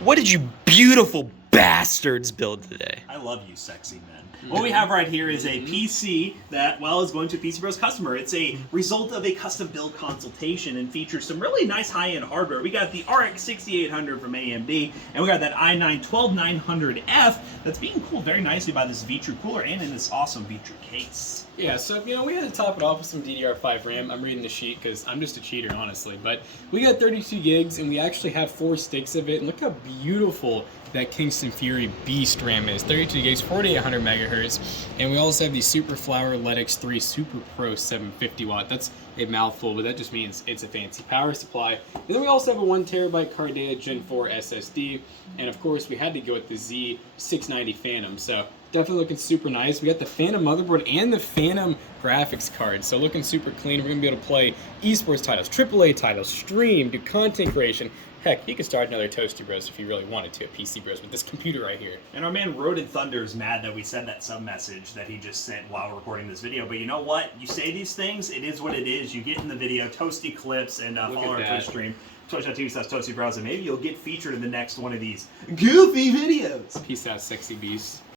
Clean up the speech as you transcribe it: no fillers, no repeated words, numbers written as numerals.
What did you beautiful bastards build today? I love you, sexy men. What we have right here is a PC that, well, is going to a PC Bros customer. It's a result of a custom build consultation and features some really nice high-end hardware. We got the RX 6800 from AMD, and we got that i9-12900F that's being cooled very nicely by this V-True cooler and in this awesome V-True case. Yeah, so, we had to top it off with some DDR5 RAM. I'm reading the sheet because I'm just a cheater, honestly. But we got 32 gigs, and we actually have 4 sticks of it. And look how beautiful that Kingston Fury Beast RAM is. 32 gigs, 4800 megahertz. And we also have the Super Flower LEDX 3 Super Pro 750 watt. That's a mouthful, but that just means it's a fancy power supply. And then we also have a 1 terabyte card data Gen 4 SSD. And of course, we had to go with the Z690 Phantom. So definitely looking super nice. We got the Phantom motherboard and the Phantom graphics card, so looking super clean. We're gonna be able to play esports titles, AAA titles, stream, do content creation. Heck, you could start another Toasty Bros if you really wanted to, at PC Bros, with this computer right here. And our man Rodent Thunder is mad that we said that sub message that he just sent while recording this video. But you know what? You say these things, it is what it is. You get in the video, Toasty clips, and follow our Twitch stream. Twitch.tv/ToastyBros, and maybe you'll get featured in the next one of these goofy videos. Peace out, sexy beasts.